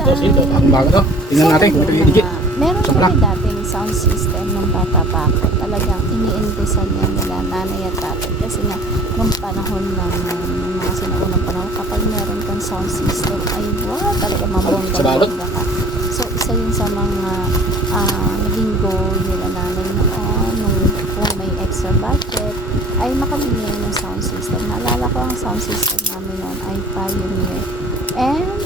Ito, ito. Ang bago to. Tingnan natin kung ito legit. Meron Sa black. kami dating sound system nung bata pa ako. Talagang ini-invisan niya nila nanay at tatay. Kasi nga, nung panahon ng mga sinaunang panahon, kapag meron kang sound system, ay wow, talaga Sa balot? mabongga ka. So, isa yun sa mga naging goal nila nanay noon, nung kung may extra budget, ay makabili ng sound system. Naalala ko ang sound system namin noon ay Pioneer. And,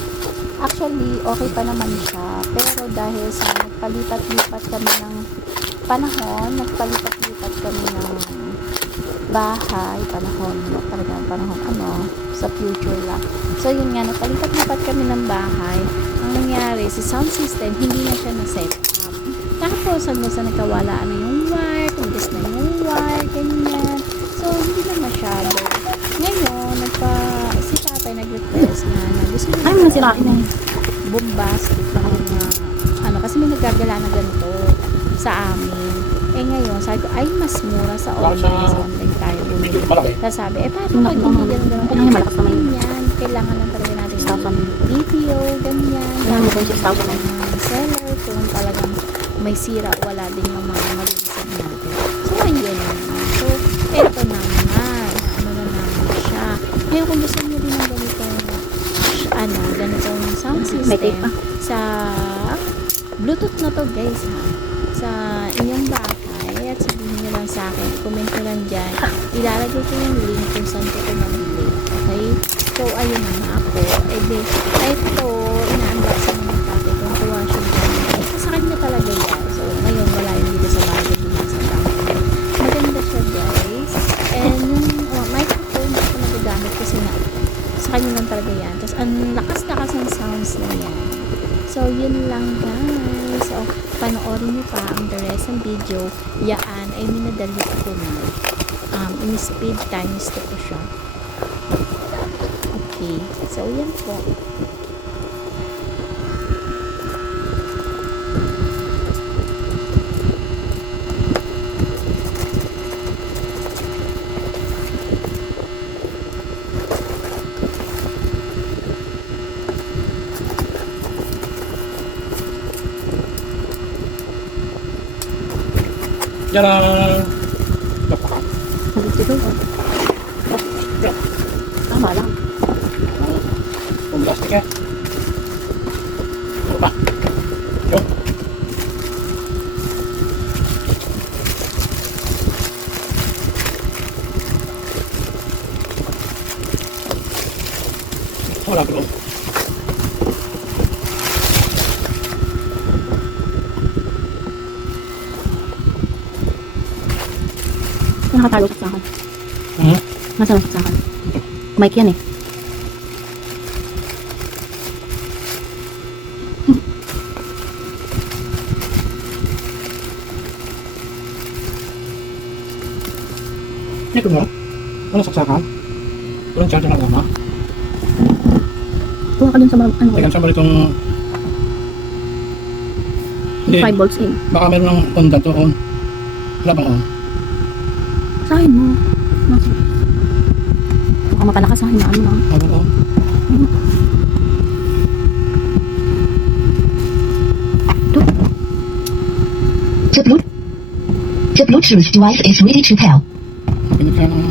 actually, okay pa naman siya. Pero dahil sa nagpalipat-lipat kami ng panahon, nagpalipat-lipat kami ng bahay, panahon, talagang panahon, sa future lang. So, yun nga, nagpalipat-lipat kami ng bahay. Ang nangyari, si sound system, hindi na siya na-set up. Tapos, hanggang sa nagkawalaan na yung wire, tumis na yung wire, ganyan. So, hindi na masyado. Ngayon, si tatay nag-request na gusto niya. Ay, mga sirain eh. Bombastic na kasi may nagagala na ganito sa amin. Eh ngayon, sabi ko, ay mas mura sa online. Sa online tayo bumili. Tapos sabi, paano pag hindi ganun? Ay, malakas naman yun. Ganyan. Kailangan lang talaga natin Staffan. video, ganyan. Kailangan mo kung staffan eh. Seller, kung talagang may sira, wala din yung mga malilisip natin. So, ayun naman. So, eto naman. Ano na naman siya. Ngayon, kung gusto niyo din ng ganitong sound May tape system pa. sa Bluetooth na to guys ha, sa inyong bahay at sabihin nyo lang sa akin, comment nyo lang dyan, ilalagay ko yung link kung saan ko ito nabili. Okay, so ayun na nga ako, ito ina-unboxing ng tatay kung tuwa siya sa kanya talaga yan. So ngayon wala yung dito sa bahay, dito sa bahay. Maganda siya guys, and yung microphone ko nagagamit kasi nga sa kanya lang talaga yan. Tapos ang lakas-lakas ng sounds na yan. So yun lang guys. So panoorin niyo pa ang the rest ng video. Yaan ay minadali ko na. In speed times 2 ko siya. Okay. So yan po. Tadaan! Dito. Tama lang. Plastic eh. Ito pa. Ito. Wala bro. Nakatalo sa akin. Nasa sa akin. Mic yan eh. Ito ba? Walang saksakan? Walang charger ng gama? Kuha ka dun sa ano. Teka, saan ba itong... 5 volts in. Baka meron ng on dito on. Wala bang on? Sa akin mo. Baka mapalakas sa akin na ano lang. Wala on. The Bluetooth device is ready to pair. Pinagkaya ng